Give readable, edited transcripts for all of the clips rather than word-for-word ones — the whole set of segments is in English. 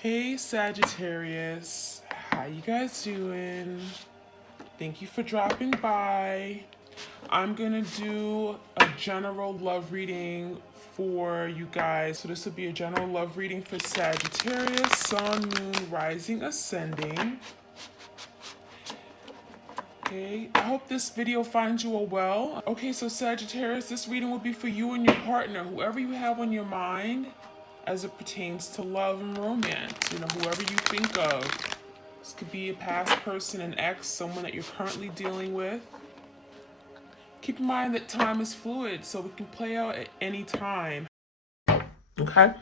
Hey Sagittarius, how you guys doing? Thank you for dropping by. I'm gonna do a general love reading for you guys. So this will be a general love reading for Sagittarius, Sun, Moon, Rising, Ascending. Okay, I hope this video finds you all well. Okay, so Sagittarius, this reading will be for you and your partner, whoever you have on your mind as it pertains to love and romance. You know, whoever you think of. This could be a past person, an ex, someone that you're currently dealing with. Keep in mind that time is fluid, so it can play out at any time. Okay?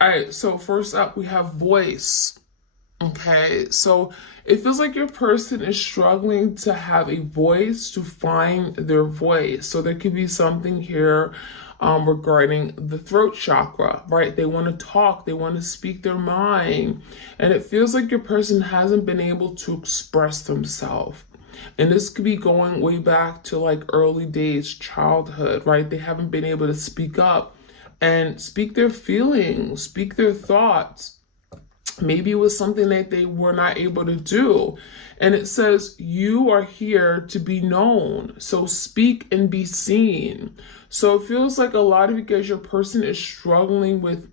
All right, so first up, we have voice. Okay, so it feels like your person is struggling to have a voice, to find their voice. So there could be something here regarding the throat chakra, right? They want to talk, they want to speak their mind. And it feels like your person hasn't been able to express themselves. And this could be going way back to like early days, childhood, right? They haven't been able to speak up and speak their feelings, speak their thoughts. Maybe it was something that they were not able to do. And it says, you are here to be known. So speak and be seen. So it feels like a lot of you guys, your person is struggling with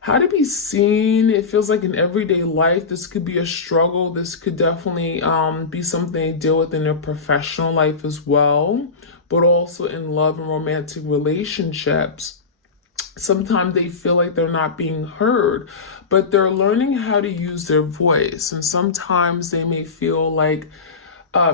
how to be seen. It feels like in everyday life, this could be a struggle. This could definitely be something they deal with in their professional life as well, but also in love and romantic relationships. Sometimes they feel like they're not being heard, but they're learning how to use their voice. And sometimes they may feel like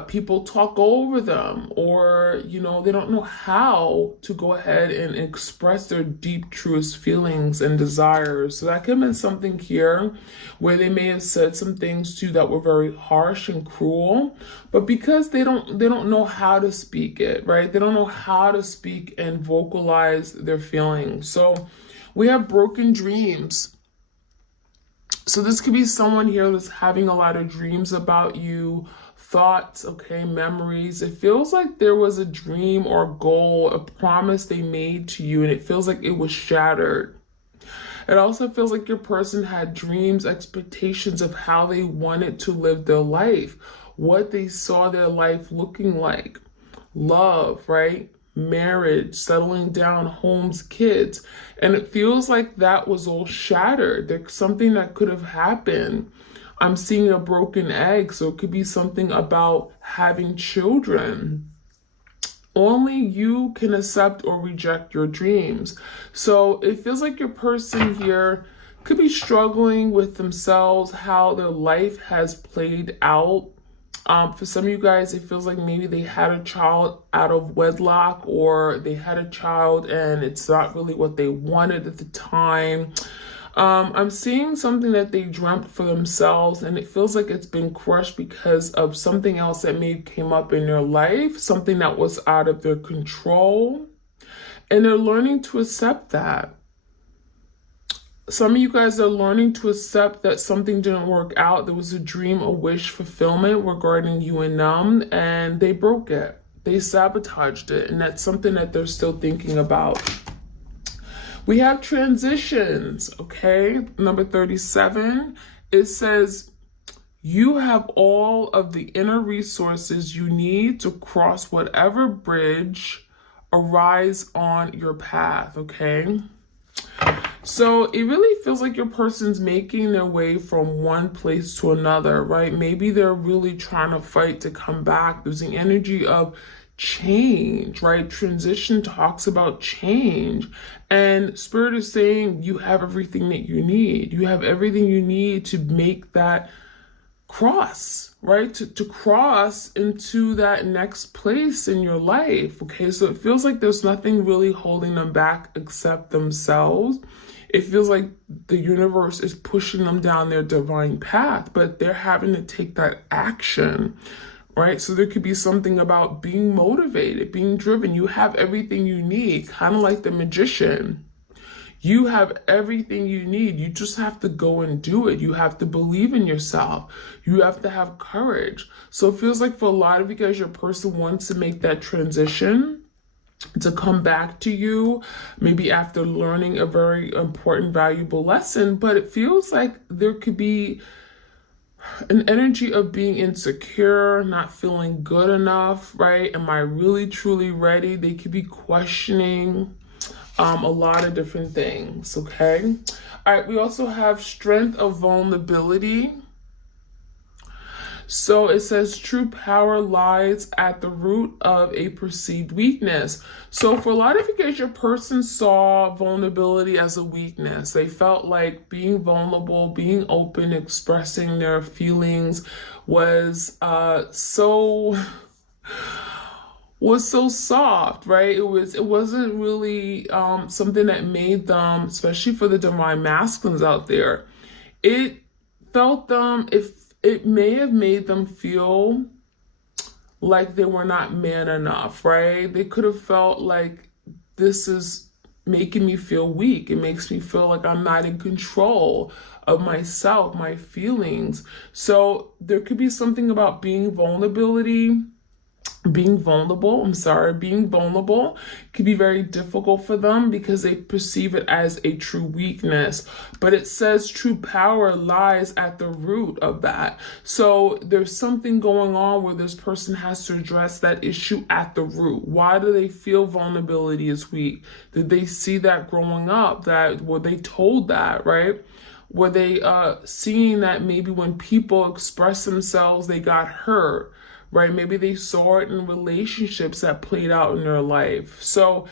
people talk over them, or, you know, they don't know how to go ahead and express their deep, truest feelings and desires. So that could have been something here where they may have said some things to you that were very harsh and cruel, but because they don't know how to speak it, right? They don't know how to speak and vocalize their feelings. So we have broken dreams. So this could be someone here that's having a lot of dreams about you, thoughts, okay, memories. It feels like there was a dream or goal, a promise they made to you, and it feels like it was shattered. It also feels like your person had dreams, expectations of how they wanted to live their life, what they saw their life looking like. Love, right? Marriage, settling down, homes, kids. And it feels like that was all shattered. There's something that could have happened. I'm seeing a broken egg, so it could be something about having children. Only you can accept or reject your dreams. So it feels like your person here could be struggling with themselves, how their life has played out. For some of you guys, it feels like maybe they had a child out of wedlock, or they had a child and it's not really what they wanted at the time. I'm seeing something that they dreamt for themselves, and it feels like it's been crushed because of something else that maybe came up in their life, something that was out of their control, and they're learning to accept that. Some of you guys are learning to accept that something didn't work out. There was a dream, a wish fulfillment regarding you and them, and they broke it. They sabotaged it, and that's something that they're still thinking about. We have transitions, okay? Number 37, it says, you have all of the inner resources you need to cross whatever bridge arise on your path, okay? So it really feels like your person's making their way from one place to another, right? Maybe they're really trying to fight to come back. There's an energy of change, right? Transition talks about change. And Spirit is saying you have everything that you need. You have everything you need to make that cross, right? To cross into that next place in your life, okay? So it feels like there's nothing really holding them back except themselves. It feels like the universe is pushing them down their divine path, but they're having to take that action, right? So there could be something about being motivated, being driven. You have everything you need, kind of like the magician. You have everything you need. You just have to go and do it. You have to believe in yourself. You have to have courage. So it feels like for a lot of you guys, your person wants to make that transition. to come back to you, maybe after learning a very important, valuable lesson. But it feels like there could be an energy of being insecure, not feeling good enough, right? Am I really truly ready? They could be questioning a lot of different things, okay? All right, we also have strength of vulnerability. So it says true power lies at the root of a perceived weakness. So for a lot of you guys, your person saw vulnerability as a weakness. They felt like being vulnerable, being open, expressing their feelings was so soft, right? It wasn't really something that made them, especially for the divine masculines out there, it felt them, if it may have made them feel like they were not man enough, right? They could have felt like, this is making me feel weak. It makes me feel like I'm not in control of myself, my feelings. So there could be something about being vulnerable can be very difficult for them because they perceive it as a true weakness. But it says true power lies at the root of that. So there's something going on where this person has to address that issue at the root. Why do they feel vulnerability is weak? Did they see that growing up? Were they told that, right? Were they seeing that maybe when people express themselves, they got hurt? Right? Maybe they saw it in relationships that played out in their life. So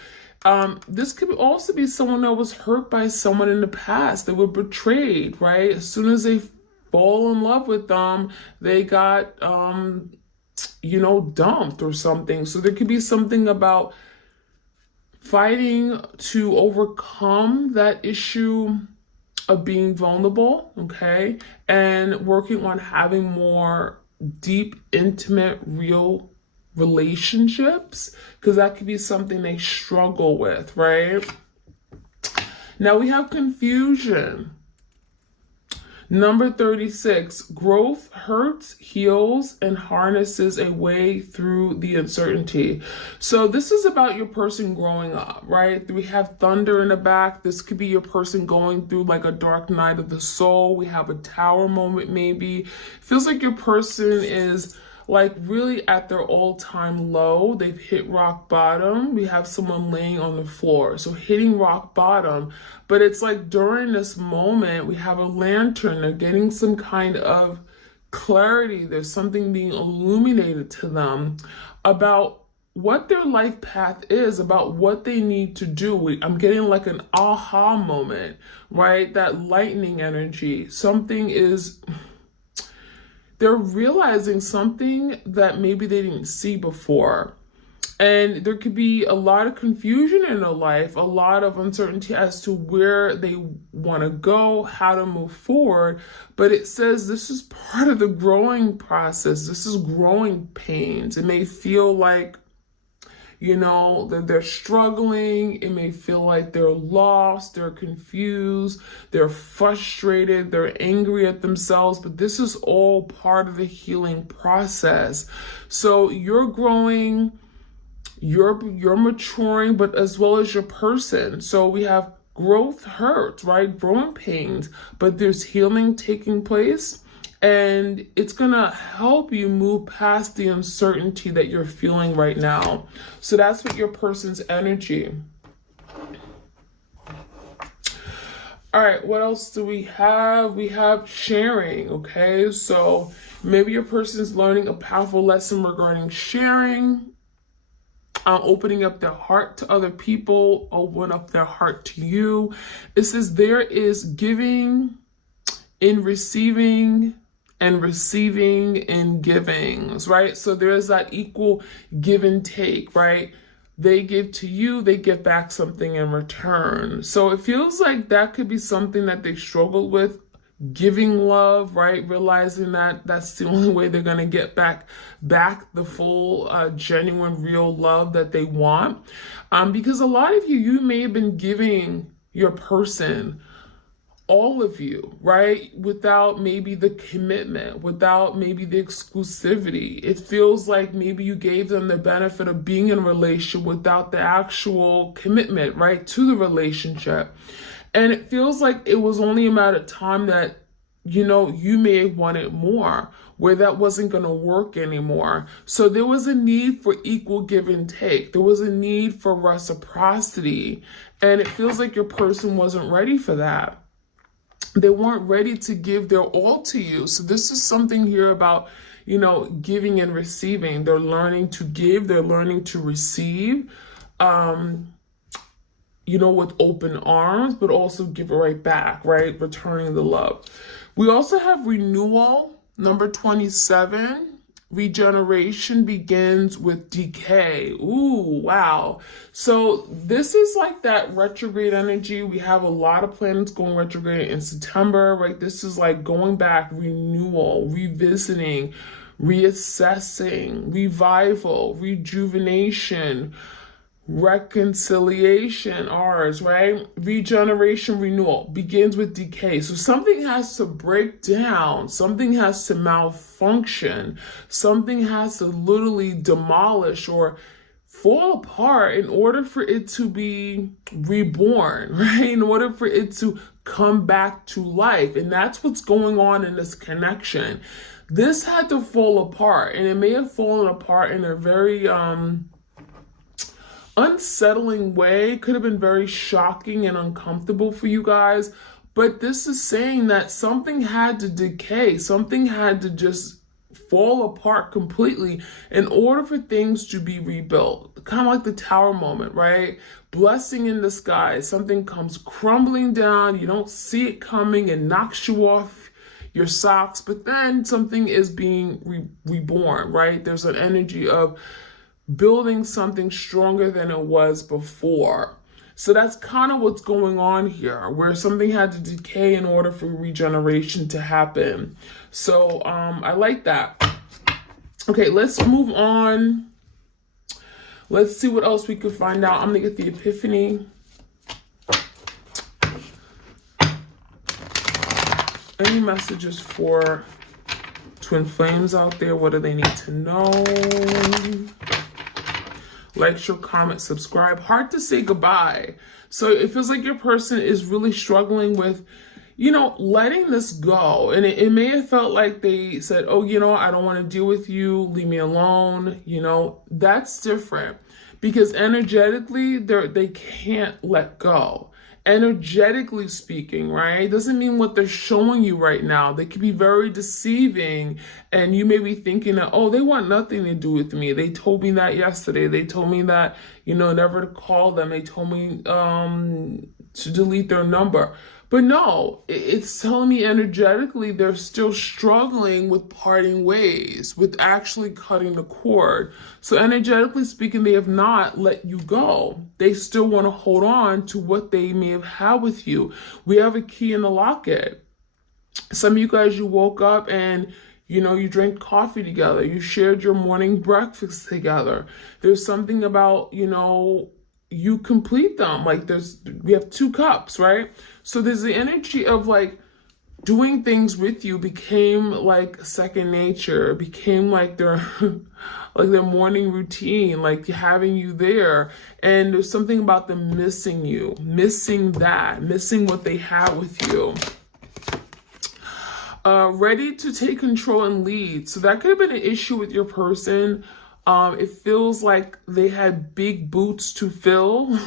this could also be someone that was hurt by someone in the past. They were betrayed, right? As soon as they fall in love with them, they got, dumped or something. So there could be something about fighting to overcome that issue of being vulnerable, okay? And working on having more deep, intimate, real relationships, because that could be something they struggle with, right? Now we have confusion. Number 36, growth hurts, heals, and harnesses a way through the uncertainty. So this is about your person growing up, right? We have thunder in the back. This could be your person going through like a dark night of the soul. We have a tower moment maybe. Feels like your person is like really at their all-time low. They've hit rock bottom. We have someone laying on the floor. So hitting rock bottom. But it's like during this moment, we have a lantern. They're getting some kind of clarity. There's something being illuminated to them about what their life path is, about what they need to do. I'm getting like an aha moment, right? That lightning energy. They're realizing something that maybe they didn't see before. And there could be a lot of confusion in their life, a lot of uncertainty as to where they want to go, how to move forward. But it says this is part of the growing process. This is growing pains. It may feel like, that they're struggling. It may feel like they're lost, they're confused, they're frustrated, they're angry at themselves, but this is all part of the healing process. So you're growing, you're maturing, but as well as your person. So we have growth hurts, right? Growing pains, but there's healing taking place. And it's going to help you move past the uncertainty that you're feeling right now. So that's what your person's energy. All right, what else do we have? We have sharing, okay? So maybe your person's learning a powerful lesson regarding sharing, opening up their heart to other people, open up their heart to you. It says there is giving in receiving, and receiving and giving, right? So there's that equal give and take, right? They give to you, they get back something in return. So it feels like that could be something that they struggle with, giving love, right? Realizing that that's the only way they're going to get back the full, genuine, real love that they want. Because a lot of you may have been giving your person all of you, right? Without maybe the commitment, without maybe the exclusivity. It feels like maybe you gave them the benefit of being in a relationship without the actual commitment, right, to the relationship. And it feels like it was only a matter of time that, you may have wanted more, where that wasn't going to work anymore. So there was a need for equal give and take. There was a need for reciprocity. And it feels like your person wasn't ready for that. They weren't ready to give their all to you. So this is something here about, giving and receiving. They're learning to give, they're learning to receive, with open arms, but also give it right back, right? Returning the love. We also have renewal, number 27. Regeneration begins with decay. Ooh, wow. So this is like that retrograde energy. We have a lot of planets going retrograde in September, right? This is like going back, renewal, revisiting, reassessing, revival, rejuvenation, reconciliation, ours, right? Regeneration, renewal begins with decay. So something has to break down, something has to malfunction, something has to literally demolish or fall apart in order for it to be reborn, right? In order for it to come back to life. And that's what's going on in this connection. This had to fall apart, and it may have fallen apart in a very unsettling way. Could have been very shocking and uncomfortable for you guys, but this is saying that something had to decay, something had to just fall apart completely in order for things to be rebuilt. Kind of like the tower moment, right? Blessing in disguise. Something comes crumbling down, you don't see it coming, and knocks you off your socks, but then something is being reborn, right? There's an energy of building something stronger than it was before. So that's kind of what's going on here, where something had to decay in order for regeneration to happen. So I like that. Okay, let's move on. Let's see what else we could find out. I'm gonna get the Epiphany. Any messages for twin flames out there? What do they need to know? Like, share, comment, subscribe. Hard to say goodbye. So it feels like your person is really struggling with, letting this go. And it may have felt like they said, oh, I don't want to deal with you. Leave me alone. That's different, because energetically, they can't let go. Energetically speaking, right? Doesn't mean what they're showing you right now. They could be very deceiving, and you may be thinking that, oh, they want nothing to do with me. They told me that yesterday. They told me that, never to call them. They told me to delete their number. But no, it's telling me energetically they're still struggling with parting ways, with actually cutting the cord. So energetically speaking, they have not let you go. They still want to hold on to what they may have had with you. We have a key in the locket. Some of you guys, you woke up and you drank coffee together. You shared your morning breakfast together. There's something about, you complete them. Like we have 2 cups, right? So there's the energy of like doing things with you became like second nature, became like their like their morning routine, like having you there. And there's something about them missing you, missing what they had with you. Ready to take control and lead. So that could have been an issue with your person. It feels like they had big boots to fill,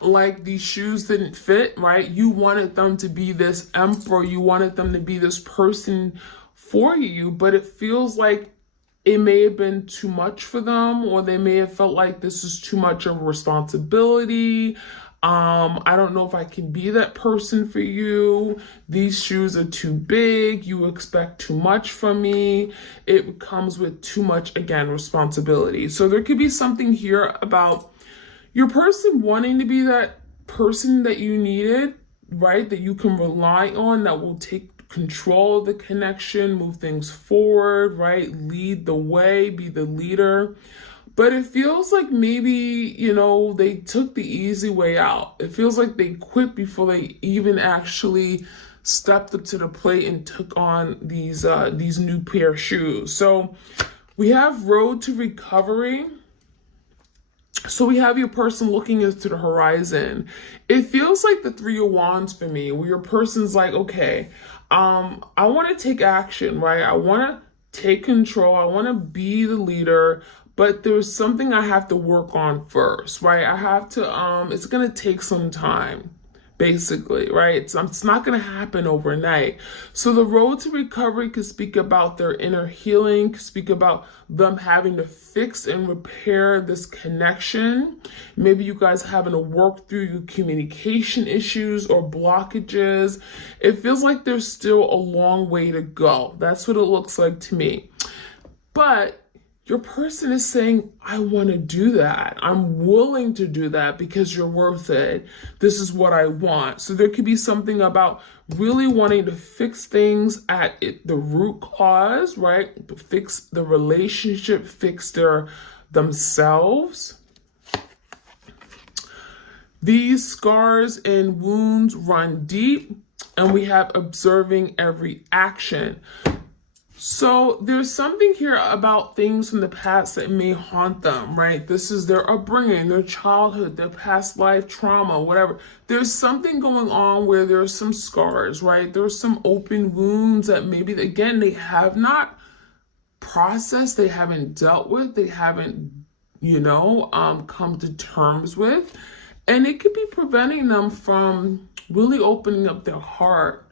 like these shoes didn't fit, right? You wanted them to be this emperor, you wanted them to be this person for you, but it feels like it may have been too much for them, or they may have felt like this is too much of a responsibility. I don't know if I can be that person for you. These shoes are too big. You expect too much from me. It comes with too much, again, responsibility. So there could be something here about your person wanting to be that person that you needed, right? That you can rely on, that will take control of the connection, move things forward, right? Lead the way, be the leader. But it feels like maybe, you know, they took the easy way out. It feels like they quit before they even actually stepped up to the plate and took on these new pair of shoes. So we have road to recovery. So we have your person looking into the horizon. It feels like the Three of Wands for me, where your person's like, okay, I want to take action, right? I want to take control. I want to be the leader, but there's something I have to work on first, right? I have to, it's going to take some time, basically, right? It's not going to happen overnight. So the road to recovery could speak about their inner healing, could speak about them having to fix and repair this connection. Maybe you guys having to work through your communication issues or blockages. It feels like there's still a long way to go. That's what it looks like to me. But your person is saying, I want to do that. I'm willing to do that because you're worth it. This is what I want. So there could be something about really wanting to fix things at the root cause, right? Fix the relationship, fix themselves. These scars and wounds run deep, and we have observing every action. So there's something here about things from the past that may haunt them, right? This is their upbringing, their childhood, their past life trauma, whatever. There's something going on where there's some scars, right? There's some open wounds that maybe, again, they have not processed, they haven't dealt with, they haven't, come to terms with. And it could be preventing them from really opening up their heart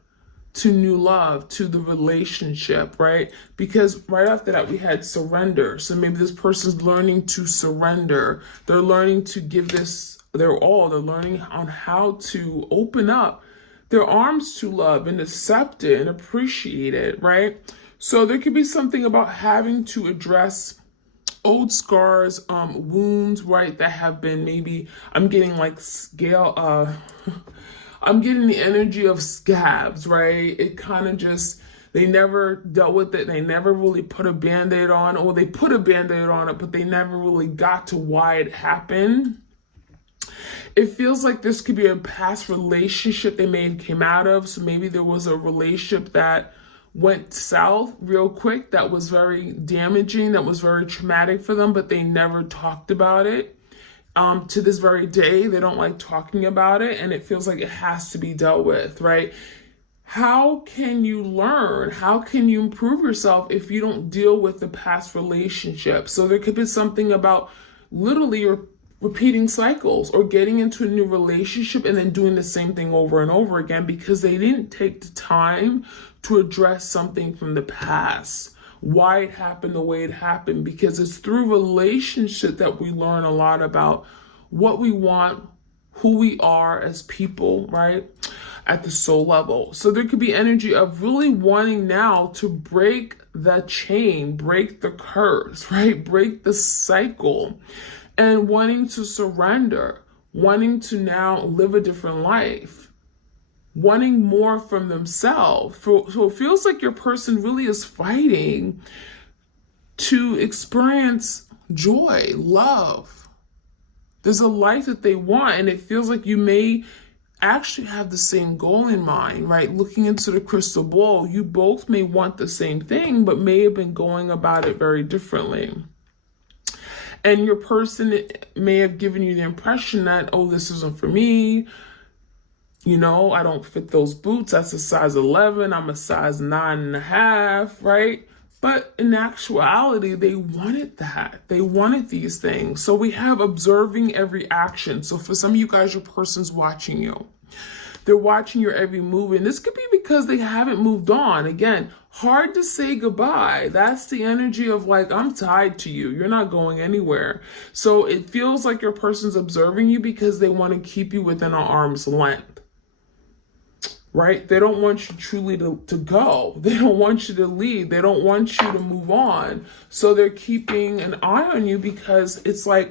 to new love, to the relationship, right? Because right after that, we had surrender. So maybe this person's learning to surrender. They're learning to give this their all. They're learning on how to open up their arms to love and accept it and appreciate it, right? So there could be something about having to address old scars, wounds, right? That have been maybe, I'm getting like I'm getting the energy of scabs, right? It kind of just, they never dealt with it. They never really put a Band-Aid on, or they put a Band-Aid on it, but they never really got to why it happened. It feels like this could be a past relationship they may have came out of. So maybe there was a relationship that went south real quick, that was very damaging, that was very traumatic for them, but they never talked about it. To this very day, they don't like talking about it, and it feels like it has to be dealt with, right? How can you learn? How can you improve yourself if you don't deal with the past relationship? So there could be something about literally you're repeating cycles or getting into a new relationship and then doing the same thing over and over again because they didn't take the time to address something from the past. Why it happened the way it happened, because it's through relationship that we learn a lot about what we want, who we are as people, right? At the soul level. So there could be energy of really wanting now to break the chain, break the curse, right? Break the cycle, and wanting to surrender, wanting to now live a different life, wanting more from themselves. So it feels like your person really is fighting to experience joy, love. There's a life that they want, and it feels like you may actually have the same goal in mind, right? Looking into the crystal ball, you both may want the same thing, but may have been going about it very differently. And your person may have given you the impression that, oh, this isn't for me. I don't fit those boots. That's a size 11. I'm a size 9.5, right? But in actuality, they wanted that. They wanted these things. So we have observing every action. So for some of you guys, your person's watching you. They're watching your every move. And this could be because they haven't moved on. Again, hard to say goodbye. That's the energy of like, I'm tied to you. You're not going anywhere. So it feels like your person's observing you because they want to keep you within an arm's length. Right? They don't want you truly to go. They don't want you to leave. They don't want you to move on. So they're keeping an eye on you because it's like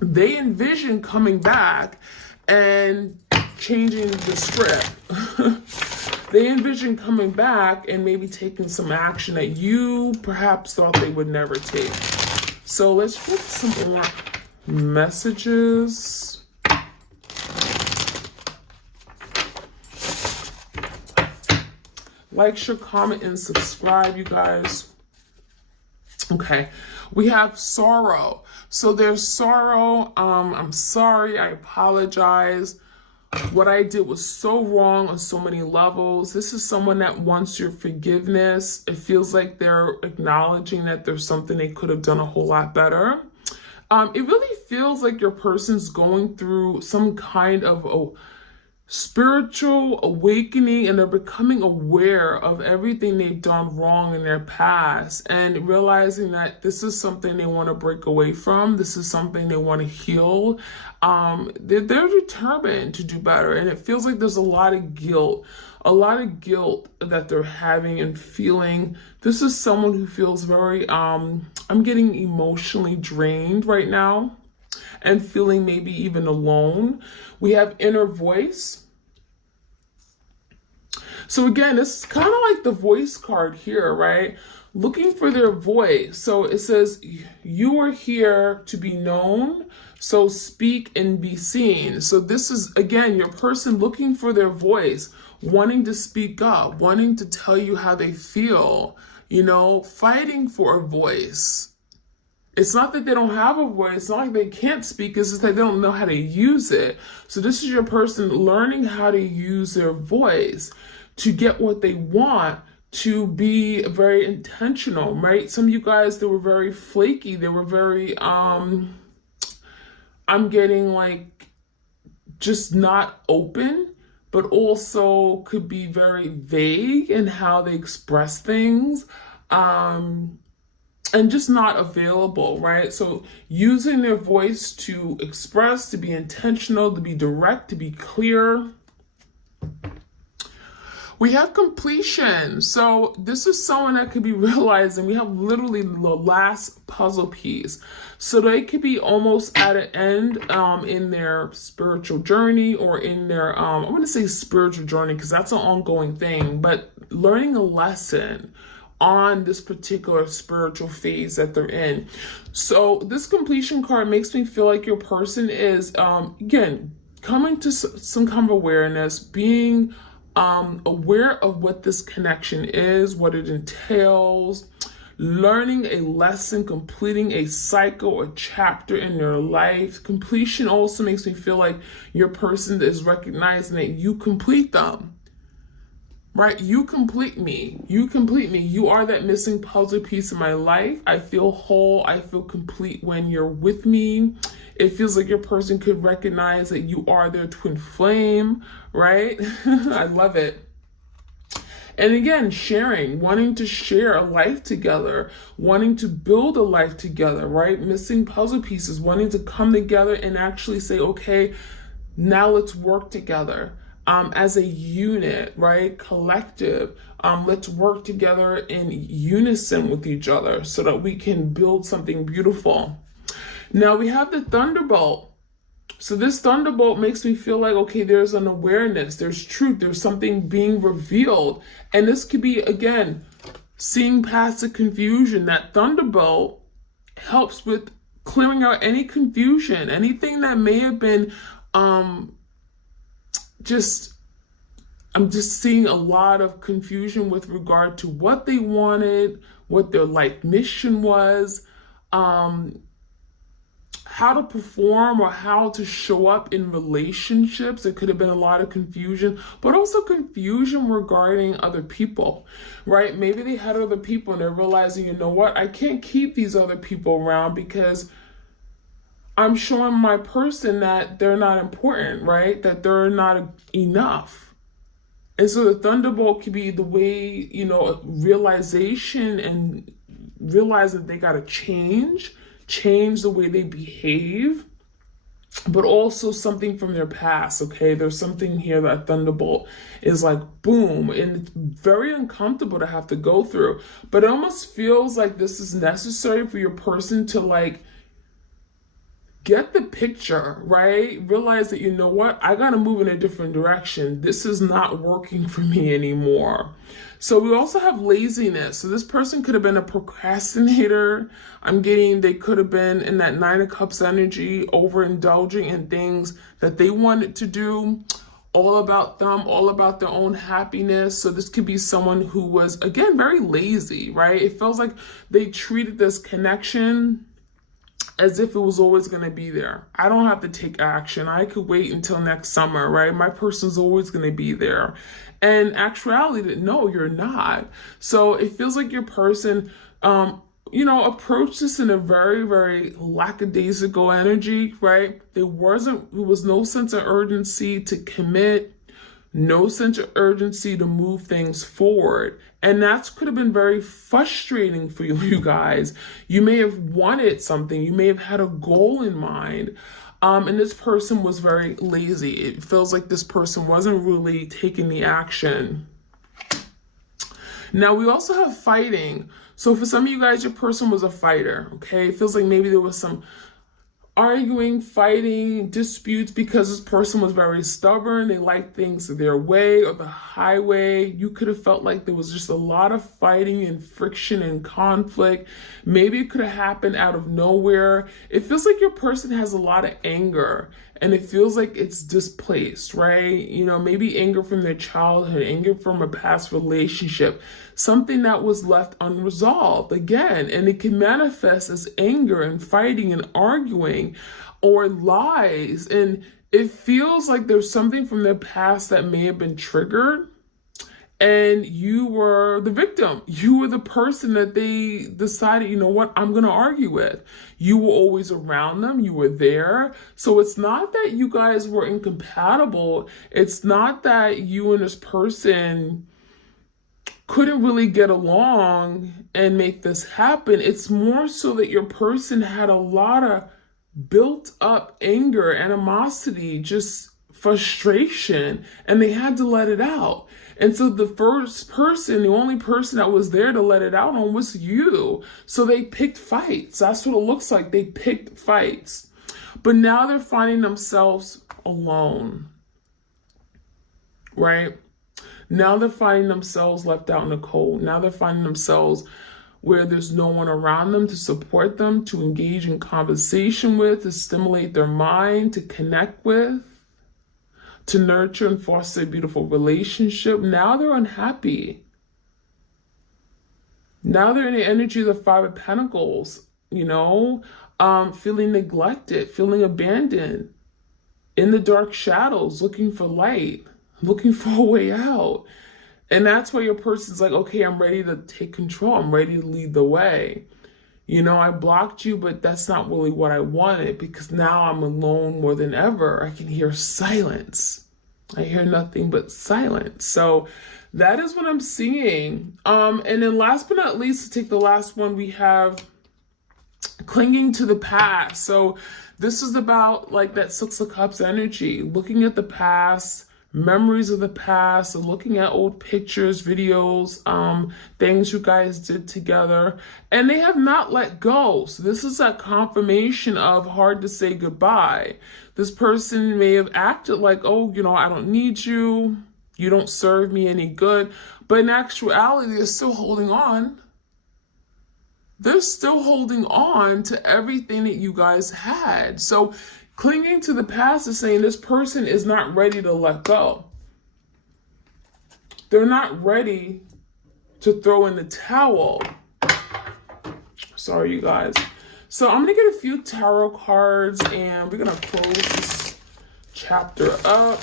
they envision coming back and changing the script. They envision coming back and maybe taking some action that you perhaps thought they would never take. So let's get some more messages. Like, share, comment, and subscribe, you guys. Okay, we have sorrow. So there's sorrow. I'm sorry. I apologize. What I did was so wrong on so many levels. This is someone that wants your forgiveness. It feels like they're acknowledging that there's something they could have done a whole lot better. It really feels like your person's going through some kind of spiritual awakening, and they're becoming aware of everything they've done wrong in their past and realizing that this is something they want to break away from. This is something they want to heal. They're determined to do better, and it feels like there's a lot of guilt that they're having and feeling. This is someone who feels very, I'm getting emotionally drained right now and feeling maybe even alone. We have inner voice. So again, this is kind of like the voice card here, right? Looking for their voice. So it says, you are here to be known, so speak and be seen. So this is, again, your person looking for their voice, wanting to speak up, wanting to tell you how they feel, fighting for a voice. It's not that they don't have a voice. It's not like they can't speak. It's just that they don't know how to use it. So this is your person learning how to use their voice to get what they want, to be very intentional, right? Some of you guys, they were very flaky. They were very, I'm getting like just not open, but also could be very vague in how they express things. And just not available, right? So using their voice to express, to be intentional, to be direct, to be clear. We have completion. So this is someone that could be realizing we have literally the last puzzle piece. So they could be almost at an end in their spiritual journey, or in their, I'm going to say spiritual journey because that's an ongoing thing, but learning a lesson on this particular spiritual phase that they're in. So this completion card makes me feel like your person is, again, coming to some kind of awareness, being aware of what this connection is, what it entails, learning a lesson, completing a cycle or chapter in their life. Completion also makes me feel like your person is recognizing that you complete them. Right? You complete me. You complete me. You are that missing puzzle piece in my life. I feel whole. I feel complete when you're with me. It feels like your person could recognize that you are their twin flame, right? I love it. And again, sharing, wanting to share a life together, wanting to build a life together, right? Missing puzzle pieces, wanting to come together and actually say, okay, now let's work together. As a unit, right? Collective. Let's work together in unison with each other so that we can build something beautiful. Now we have the thunderbolt. So this thunderbolt makes me feel like, okay, there's an awareness, there's truth, there's something being revealed. And this could be, again, seeing past the confusion. That thunderbolt helps with clearing out any confusion, anything that may have been, I'm just seeing a lot of confusion with regard to what they wanted, what their life mission was, how to perform or how to show up in relationships. There could have been a lot of confusion, but also confusion regarding other people, right? Maybe they had other people and they're realizing, you know what, I can't keep these other people around because I'm showing my person that they're not important, right? That they're not enough. And so the thunderbolt could be the way, realization and realize that they got to change the way they behave, but also something from their past, okay? There's something here that thunderbolt is like, boom, and it's very uncomfortable to have to go through, but it almost feels like this is necessary for your person to get the picture, right? Realize that, you know what, I got to move in a different direction. This is not working for me anymore. So we also have laziness. So this person could have been a procrastinator. I'm getting they could have been in that Nine of Cups energy, overindulging in things that they wanted to do, all about them, all about their own happiness. So this could be someone who was, again, very lazy, right? It feels like they treated this connection as if it was always going to be there. I don't have to take action. I could wait until next summer, right? My person's always going to be there. And actuality, no, you're not. So it feels like your person, approached this in a very, very lackadaisical energy, right? There was no sense of urgency to commit, no sense of urgency to move things forward. And that could have been very frustrating for you guys. You may have wanted something. You may have had a goal in mind. And this person was very lazy. It feels like this person wasn't really taking the action. Now, we also have fighting. So for some of you guys, your person was a fighter, okay? It feels like maybe there was some arguing, fighting, disputes because this person was very stubborn. They liked things their way or the highway. You could have felt like there was just a lot of fighting and friction and conflict. Maybe it could have happened out of nowhere. It feels like your person has a lot of anger and it feels like it's displaced, right? Maybe anger from their childhood, anger from a past relationship, something that was left unresolved again. And it can manifest as anger and fighting and arguing or lies. And it feels like there's something from their past that may have been triggered. And you were the victim. You were the person that they decided, you know what, I'm going to argue with. You were always around them. You were there. So it's not that you guys were incompatible. It's not that you and this person couldn't really get along and make this happen. It's more so that your person had a lot of built up anger, animosity, just frustration, and they had to let it out. And so the only person that was there to let it out on was you. So they picked fights. That's what it looks like. They picked fights. But now they're finding themselves alone, right? Now they're finding themselves left out in the cold. Now they're finding themselves where there's no one around them to support them, to engage in conversation with, to stimulate their mind, to connect with, to nurture and foster a beautiful relationship. Now they're unhappy. Now they're in the energy of the Five of Pentacles, feeling neglected, feeling abandoned, in the dark shadows, looking for light, looking for a way out. And that's why your person's like, okay, I'm ready to take control. I'm ready to lead the way. I blocked you, but that's not really what I wanted because now I'm alone more than ever. I can hear silence. I hear nothing but silence. So that is what I'm seeing. And then last but not least, to take the last one, we have clinging to the past. So this is about like that Six of Cups energy, looking at the past, memories of the past, looking at old pictures, videos, things you guys did together, and they have not let go. So this is a confirmation of hard to say goodbye. This person may have acted like, oh, I don't need you. You don't serve me any good. But in actuality, they're still holding on. They're still holding on to everything that you guys had. So clinging to the past is saying this person is not ready to let go. They're not ready to throw in the towel. Sorry, you guys. So I'm going to get a few tarot cards and we're going to close this chapter up.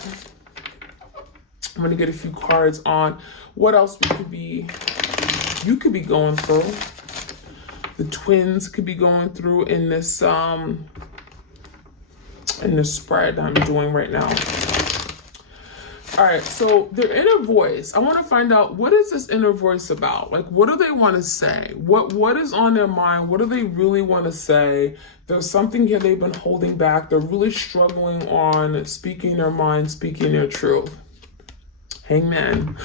I'm going to get a few cards on what else you could be going through. The twins could be going through in this spread I'm doing right now. All right, so their inner voice. I want to find out, what is this inner voice about? Like, what do they want to say? What is on their mind? What do they really want to say? There's something here they've been holding back. They're really struggling on speaking their mind, speaking their truth. Hangman.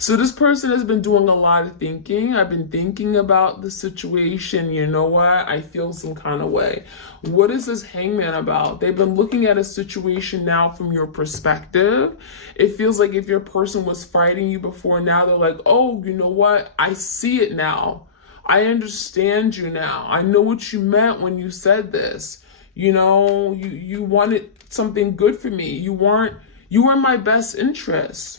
So this person has been doing a lot of thinking. I've been thinking about the situation. You know what? I feel some kind of way. What is this hangman about? They've been looking at a situation now from your perspective. It feels like if your person was fighting you before, now they're like, oh, you know what? I see it now. I understand you now. I know what you meant when you said this. You know, you wanted something good for me. You were in my best interest.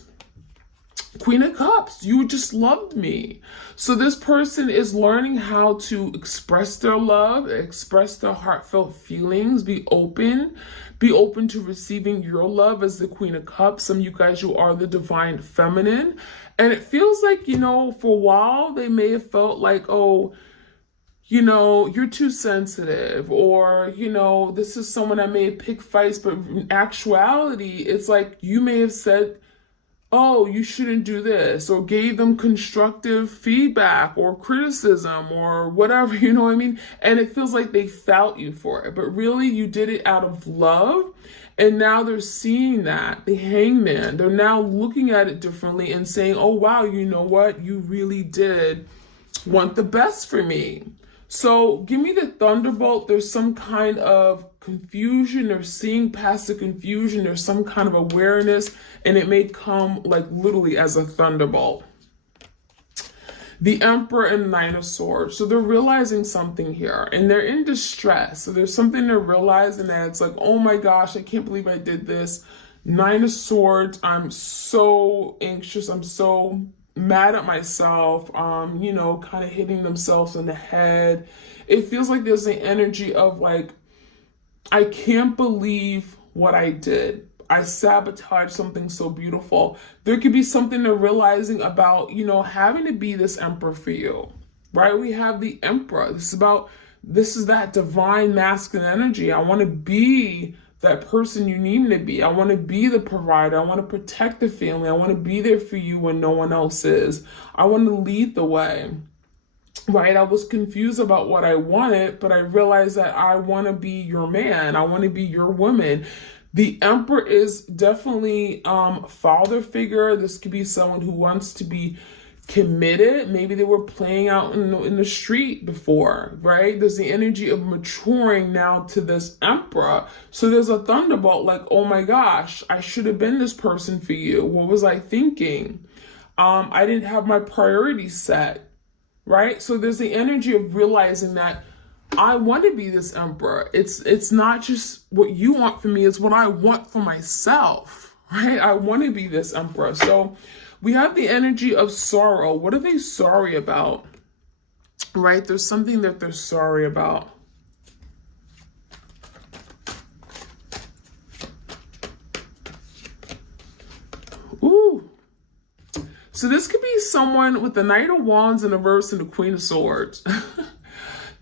Queen of Cups, you just loved me. So this person is learning how to express their love, express their heartfelt feelings, be open to receiving your love as the Queen of Cups. Some of you guys, you are the divine feminine. And it feels like, you know, for a while, they may have felt like, oh, you know, you're too sensitive, or, you know, this is someone that may have picked fights, but in actuality, it's like you may have said, oh, you shouldn't do this, or gave them constructive feedback or criticism or whatever, you know what I mean? And it feels like they felt you for it, but really you did it out of love. And now they're seeing that, the hangman, they're now looking at it differently and saying, oh, wow, you know what? You really did want the best for me. So give me the thunderbolt. There's some kind of confusion, or seeing past the confusion. There's some kind of awareness, and it may come like literally as a thunderbolt. The Emperor and Nine of Swords. So they're realizing something here, and they're in distress. So there's something they're realizing that it's like, oh my gosh, I can't believe I did this. Nine of Swords, I'm so anxious. I'm so mad at myself, you know, kind of hitting themselves in the head. It feels like there's an energy of like, I can't believe what I did. I sabotaged something so beautiful. There could be something they're realizing about, you know, having to be this emperor for you, right? We have the Emperor. This is that divine masculine energy. I want to be that person you need me to be. I want to be the provider. I want to protect the family. I want to be there for you when no one else is. I want to lead the way, right? I was confused about what I wanted, but I realized that I want to be your man. I want to be your woman. The Emperor is definitely father figure. This could be someone who wants to be committed. Maybe they were playing out in the street before, right? There's the energy of maturing now to this Emperor. So there's a thunderbolt like, oh my gosh, I should have been this person for you. What was I thinking? I didn't have my priorities set, right? So there's the energy of realizing that I want to be this Emperor. It's not just what you want from me, it's what I want for myself, right? I want to be this Emperor. So we have the energy of sorrow. What are they sorry about? Right? There's something that they're sorry about. Ooh. So this could be someone with the Knight of Wands in reverse and the Queen of Swords.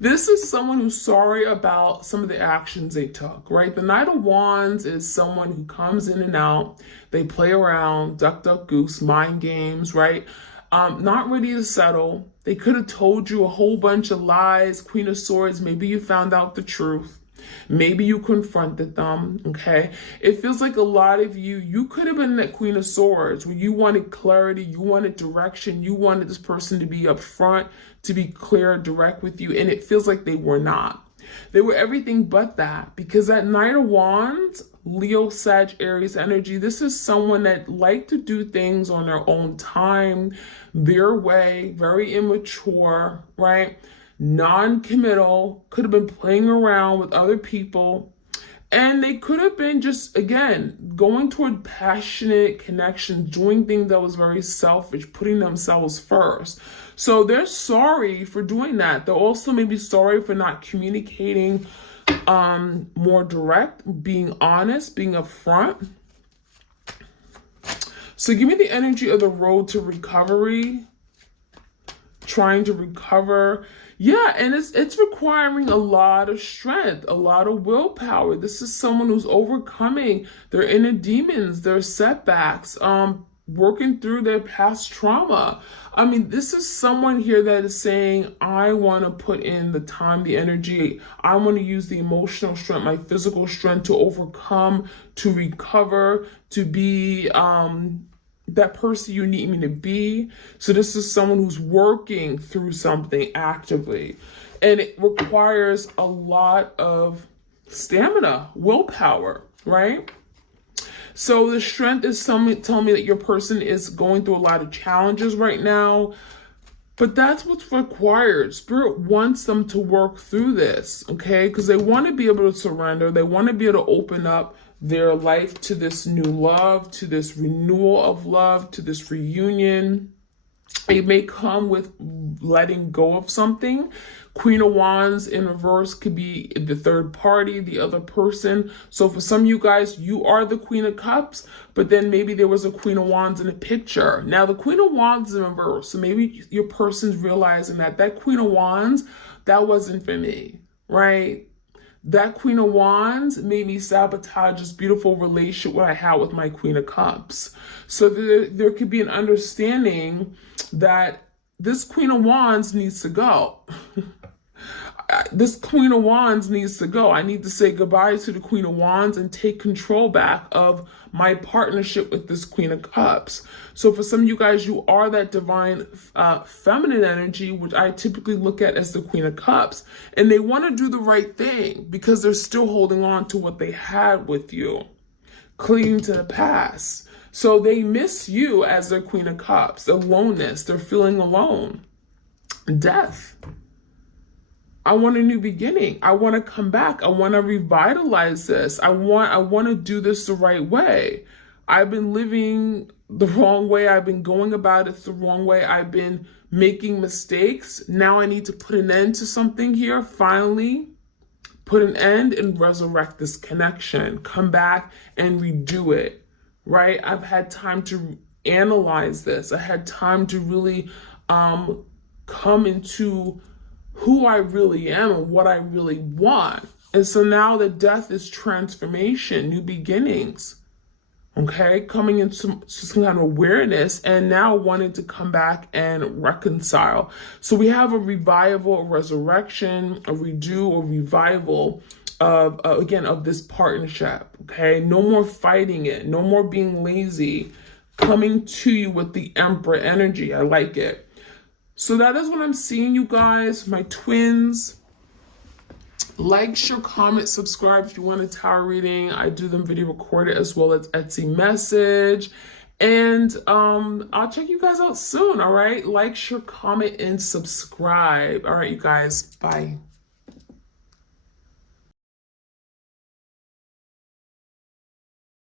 This is someone who's sorry about some of the actions they took, right? The Knight of Wands is someone who comes in and out. They play around, duck, duck, goose, mind games, right? Not ready to settle. They could have told you a whole bunch of lies. Queen of Swords, maybe you found out the truth. Maybe you confronted them, okay? It feels like a lot of you could have been that Queen of Swords where you wanted clarity, you wanted direction, you wanted this person to be upfront, to be clear, direct with you, and it feels like they were not. They were everything but that, because that Knight of Wands, Leo, Sag, Aries energy, this is someone that liked to do things on their own time, their way, very immature, right? Non-committal, could have been playing around with other people, and they could have been just, again, going toward passionate connection, doing things that was very selfish, putting themselves first. So they're sorry for doing that. They're also maybe sorry for not communicating more direct, being honest, being upfront. So give me the energy of the road to recovery, trying to recover. Yeah, and it's requiring a lot of strength, a lot of willpower. This is someone who's overcoming their inner demons, their setbacks, working through their past trauma. I mean, this is someone here that is saying, I want to put in the time, the energy. I want to use the emotional strength, my physical strength to overcome, to recover, to be, that person you need me to be. So this is someone who's working through something actively. And it requires a lot of stamina, willpower, right? So the strength is telling me that your person is going through a lot of challenges right now. But that's what's required. Spirit wants them to work through this, okay? Because they want to be able to surrender. They want to be able to open up their life to this new love, to this renewal of love, to this reunion. It may come with letting go of something. Queen of Wands in reverse could be the third party, the other person. So for some of you guys, you are the Queen of Cups, but then maybe there was a Queen of Wands in the picture. Now the Queen of Wands is in reverse. So maybe your person's realizing that Queen of Wands, that wasn't for me, right? That Queen of Wands made me sabotage this beautiful relationship what I had with my Queen of Cups. So there could be an understanding that this Queen of Wands needs to go. This Queen of Wands needs to go. I need to say goodbye to the Queen of Wands and take control back of my partnership with this Queen of Cups. So for some of you guys, you are that divine feminine energy, which I typically look at as the Queen of Cups. And they want to do the right thing because they're still holding on to what they had with you, clinging to the past. So they miss you as their Queen of Cups. Aloneness, they're feeling alone. Death. I want a new beginning. I want to come back. I want to revitalize this. I want to do this the right way. I've been living the wrong way. I've been going about it the wrong way. I've been making mistakes. Now I need to put an end to something here. Finally, put an end and resurrect this connection. Come back and redo it, right? I've had time to analyze this. I had time to really come into who I really am and what I really want. And so now the death is transformation, new beginnings, okay? Coming into some kind of awareness and now wanting to come back and reconcile. So we have a revival, a resurrection, a redo, a revival of, again, of this partnership, okay? No more fighting it, no more being lazy, coming to you with the Emperor energy. I like it. So that is what I'm seeing, you guys, my twins. Like, share, comment, subscribe if you want a tarot reading. I do them video recorded as well as Etsy message. And I'll check you guys out soon, all right? Like, share, comment, and subscribe. All right, you guys, bye.